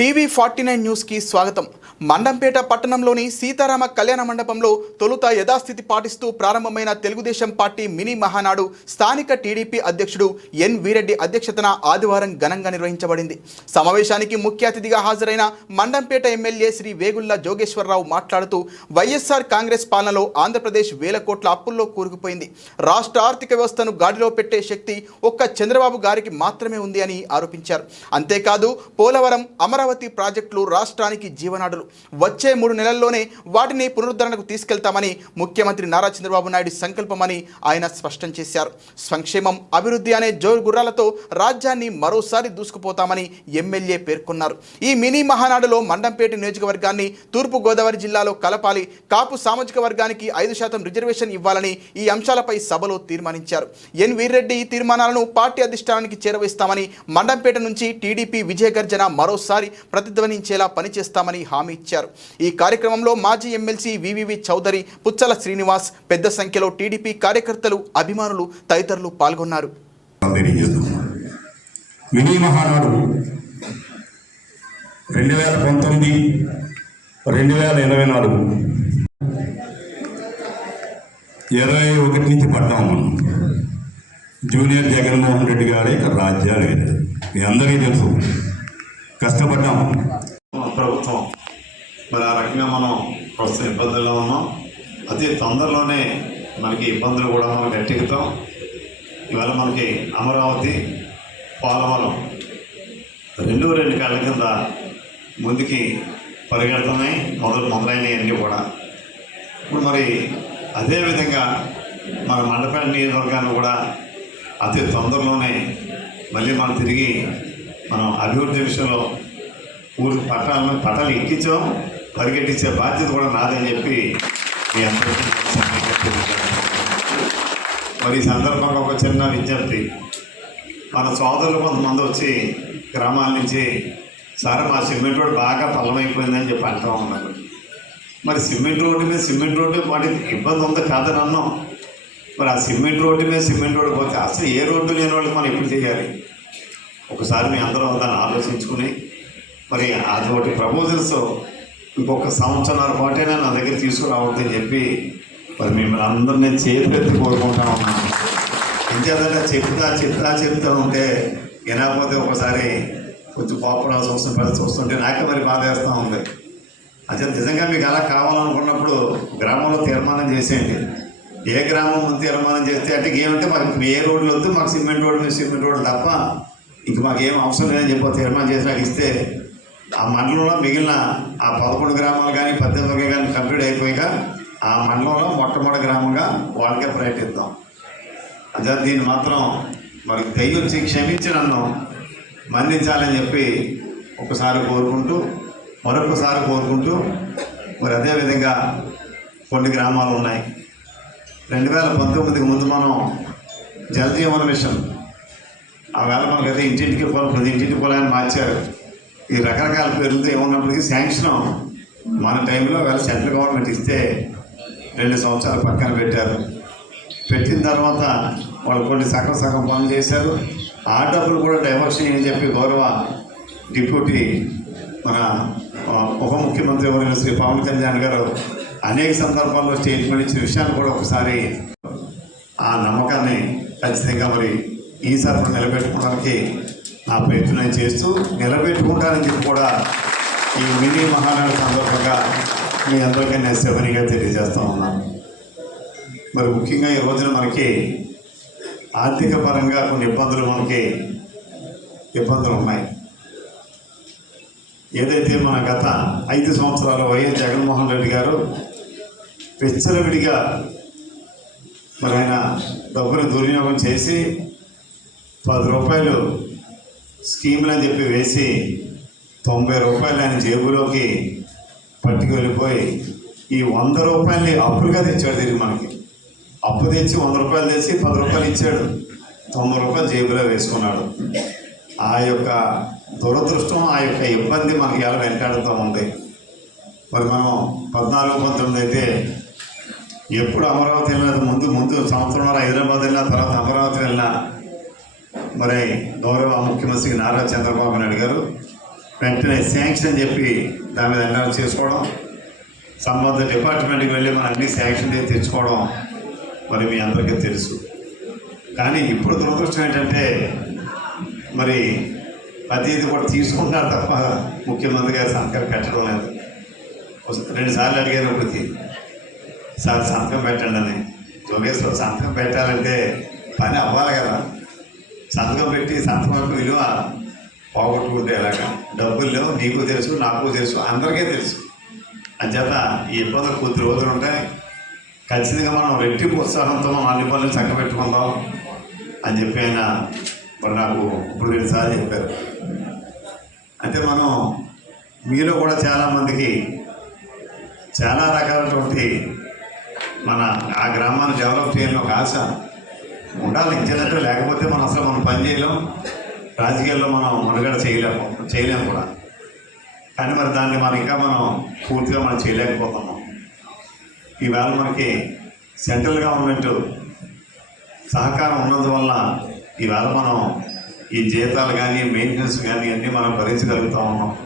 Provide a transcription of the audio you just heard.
TV forty nine న్యూస్కి స్వాగతం. మండంపేట పట్టణంలోని సీతారామ కళ్యాణ మండపంలో తొలుత యథాస్థితి పాటిస్తూ ప్రారంభమైన తెలుగుదేశం పార్టీ మినీ మహానాడు స్థానిక టీడీపీ అధ్యక్షుడు ఎన్ వీరెడ్డి అధ్యక్షతన ఆదివారం ఘనంగా నిర్వహించబడింది. సమావేశానికి ముఖ్య అతిథిగా హాజరైన మండంపేట ఎమ్మెల్యే శ్రీ వేగుళ్ళ జోగేశ్వరరావు మాట్లాడుతూ వైఎస్ఆర్ కాంగ్రెస్ పాలనలో ఆంధ్రప్రదేశ్ వేల కోట్ల అప్పుల్లో కూరుకుపోయింది. రాష్ట్ర ఆర్థిక వ్యవస్థను గాడిలో పెట్టే శక్తి ఒక్క చంద్రబాబు గారికి మాత్రమే ఉంది అని ఆరోపించారు. అంతేకాదు పోలవరం అమరావతి ప్రాజెక్టులు రాష్ట్రానికి జీవనాడులు. వచ్చే మూడు నెలల్లోనే వాటిని పునరుద్ధరణకు తీసుకెళ్తామని ముఖ్యమంత్రి నారా చంద్రబాబు నాయుడు సంకల్పమని ఆయన స్పష్టం చేశారు. సంక్షేమం అభివృద్ధి అనే జోరు గుర్రాలతో రాజ్యాన్ని మరోసారి దూసుకుపోతామని ఎమ్మెల్యే పేర్కొన్నారు. ఈ మినీ మహానాడులో మండంపేట నియోజకవర్గాన్ని తూర్పుగోదావరి జిల్లాలో కలపాలి కాపు సామాజిక వర్గానికి ఐదు శాతం రిజర్వేషన్ ఇవ్వాలని ఈ అంశాలపై సభలో తీర్మానించారు. ఎన్ వీర్రెడ్డి ఈ తీర్మానాలను పార్టీ అధిష్టానానికి చేరవేస్తామని మండంపేట నుంచి టీడీపీ విజయగర్జన మరోసారి ప్రతిధ్వనించేలా పనిచేస్తామని హామీ ఇచ్చారు. ఈ కార్యక్రమంలో మాజీ ఎమ్మెల్సీ వివివి చౌదరి పుచ్చల శ్రీనివాస్ పెద్ద సంఖ్యలో టీడీపీ కార్యకర్తలు అభిమానులు తదితరులు పాల్గొన్నారు. రెండు వేల పంతొమ్మిది రెండు వేల ఇరవై నాలుగు ఇరవై ఒకటి నుంచి పడ్డాం మనం. జూనియర్ జగన్మోహన్ రెడ్డి గారి రాజ్యాలు మీ అందరికీ తెలుసు. కష్టపడ్డాం ప్రభుత్వం. మరి ఆ రకంగా మనం ప్రస్తుతం ఇబ్బందుల్లో ఉన్నాం. అతి తొందరలోనే మనకి ఇబ్బందులు కూడా మనం గట్టెక్కుతాం ఇవాళ మనకి అమరావతి పోలవరం రెండు రెండు కళ్ళ కింద ముందుకి పరిగెడుతున్నాయి మొదలు మొదలైనవన్నీ కూడా. ఇప్పుడు మరి అదేవిధంగా మన మండపేట నియోజకవర్గాన్ని కూడా అతి తొందరలోనే మళ్ళీ మనం తిరిగి మనం అభివృద్ధి విషయంలో ఊరికి పట్టాలను పట్టాలు ఎక్కించాం పరిగెట్టించే బాధ్యత కూడా నాదని చెప్పి మీ అందరికీ మరి ఈ సందర్భంగా ఒక చిన్న విజ్ఞప్తి. మన సోదరులు కొంతమంది వచ్చి గ్రామాల నుంచి సార్ మా సిమెంట్ రోడ్ బాగా పల్లమైపోయిందని చెప్పి అంటూ ఉన్నారు. మరి సిమెంట్ రోడ్డు మీద సిమెంట్ రోడ్డు వాటి ఇబ్బంది ఉంది కాదని అన్నాం. మరి ఆ సిమెంట్ రోడ్డు మీద సిమెంట్ రోడ్డు పోతే అసలు ఏ రోడ్డు లేని వాళ్ళకి మనం ఎప్పుడు చేయాలి? ఒకసారి మీ అందరూ దాన్ని ఆలోచించుకుని మరి అటువంటి ప్రపోజల్స్ ఇంకొక సంవత్సరాల పాటైనా నా దగ్గర తీసుకురావద్దని చెప్పి మరి మిమ్మల్ని అందరినీ చేతులెత్తి కోరుకుంటా ఉన్నాను. ఎంచేదంటే చెప్తా చెప్తా చెప్తా ఉంటే వినకపోతే ఒకసారి కొంచెం కోపడాల్సి వస్తుంది పరిస్థితి చూస్తుంటే నాకే మరి బాధ వేస్తూ ఉంది. అదే నిజంగా మీకు అలా కావాలనుకున్నప్పుడు గ్రామంలో తీర్మానం చేసేయండి. ఏ గ్రామం తీర్మానం చేస్తే అంటే ఏమంటే మాకు ఏ రోడ్లు వద్దు మాకు సిమెంట్ రోడ్డు సిమెంట్ రోడ్డు తప్ప ఇంక మాకు అవసరం లేదని చెప్పి తీర్మానం చేసి నాకు ఇస్తే ఆ మండలంలో మిగిలిన ఆ పదకొండు గ్రామాలు కానీ పద్దెనిమిది కానీ కంప్లీట్ అయిపోయాక ఆ మండలంలో మొట్టమొదటి గ్రామంగా వాళ్ళకే ప్రయత్నిద్దాం. అదే దీన్ని మాత్రం మరి దయ్యుంచి క్షమించి నన్ను మన్నించాలని చెప్పి ఒకసారి కోరుకుంటూ మరొకసారి కోరుకుంటూ మరి అదేవిధంగా కొన్ని గ్రామాలు ఉన్నాయి. రెండు వేల పంతొమ్మిదికి ముందు మనం జలజీవన మిషన్ ఆ వేళ మనకు అదే ఇంటింటికి పొలం ప్రతి ఇంటింటి పొలాన్ని మార్చారు. ఈ రకరకాల పేర్లతో ఏమున్నప్పటికీ శాంక్షన్ మన టైంలో వేళ సెంట్రల్ గవర్నమెంట్ ఇస్తే రెండు సంవత్సరాలు పక్కన పెట్టారు. పెట్టిన తర్వాత వాళ్ళు కొన్ని సగం సగం పనులు చేశారు. ఆ డబ్బులు కూడా డైవర్షన్ అని చెప్పి గౌరవ డిప్యూటీ మన ఉప ముఖ్యమంత్రి ఎవరైన శ్రీ పవన్ కళ్యాణ్ గారు అనేక సందర్భాల్లో స్టేట్మెంట్ ఇచ్చిన విషయాన్ని కూడా ఒకసారి ఆ నమ్మకాన్ని ఖచ్చితంగా మరి ఈ సరఫరా నిలబెట్టుకోవడానికి నా ప్రయత్నం చేస్తూ నిలబెట్టుకుంటానని చెప్పి కూడా ఈ మినీ మహానాడు సందర్భంగా మీ అందరికీ నేను శివనిగా తెలియజేస్తూ ఉన్నాను మరి ముఖ్యంగా ఈ రోజున మనకి ఆర్థిక పరంగా కొన్ని ఇబ్బందులు మనకి ఇబ్బందులు ఉన్నాయి. ఏదైతే మన గత ఐదు సంవత్సరాల వైఎస్ జగన్మోహన్ రెడ్డి గారు విచ్చలవిడిగా మరి ఆయన డబ్బుని దుర్వినియోగం చేసి పది రూపాయలు స్కీములు అని చెప్పి వేసి తొంభై రూపాయలు ఆయన జేబులోకి పట్టుకెళ్ళిపోయి ఈ వంద రూపాయలని అప్పుగా తెచ్చాడు తిరిగి మనకి. అప్పు తెచ్చి వంద రూపాయలు తెచ్చి పది రూపాయలు ఇచ్చాడు. తొంభై రూపాయలు జేబులో వేసుకున్నాడు. ఆ యొక్క దురదృష్టం ఆ యొక్క ఇబ్బంది మనకి ఎలా వెంటాడుతూ ఉంది. మరి మనం పద్నాలుగు పంతొమ్మిది అయితే ఎప్పుడు అమరావతి వెళ్ళినా ముందు ముందు సంవత్సరం హైదరాబాద్ వెళ్ళినా తర్వాత అమరావతి వెళ్ళినా మరి గౌరవ ముఖ్యమంత్రి నారా చంద్రబాబు నాయుడు గారు వెంటనే శాంక్షన్ చెప్పి దాని మీద అనౌన్స్ చేసుకోవడం సంబంధ డిపార్ట్మెంట్కి వెళ్ళి మనం అన్ని శాంక్షన్ చేసి తెచ్చుకోవడం మరి మీ అందరికీ తెలుసు. కానీ ఇప్పుడు దురదృష్టం ఏంటంటే మరి ప్రతిదీ కూడా తీసుకుంటారు తప్ప ముఖ్యమంత్రి గారు సంతకం పెట్టడం లేదు. రెండు సార్లు అడిగాను ఇప్పటికి సార్ సంతకం పెట్టండి అని. జోగేశ్వర సంతకం పెట్టాలంటే పని అవ్వాలి కదా. సంతకం పెట్టి సంతకం విలువ పోగొట్టుకుంటే ఎలాగా? డబ్బులు నీకు తెలుసు నాకు తెలుసు అందరికీ తెలుసు. అంచేత ఈ ఇబ్బందులు కొద్ది రోజులు ఉంటాయి. ఖచ్చితంగా మనం రెట్టింపు ఉత్సాహంతో మనం అన్ని పనులు చక్కబెట్టుకుందాం అని చెప్పి ఆయన ఇప్పుడు నాకు ఇప్పుడు రెండుసార్లు చెప్పారు. అంటే మనం మీలో కూడా చాలామందికి చాలా రకాలటువంటి మన ఆ గ్రామాన్ని డెవలప్ చేయాలని ఒక ఆశ. ఉండాలి ఇచ్చేటట్టు లేకపోతే మనం అసలు మనం పని చేయలేం. రాజకీయాల్లో మనం మనుగడ చేయలేము చేయలేము కూడా. కానీ మరి దాన్ని మనం ఇంకా మనం పూర్తిగా మనం చేయలేకపోతున్నాం. ఈవేళ మనకి సెంట్రల్ గవర్నమెంట్ సహకారం ఉన్నందువల్ల ఈవేళ మనం ఈ జీతాలు కానీ మెయింటెనెన్స్ కానీ అన్నీ మనం భరించగలుగుతా ఉన్నాం.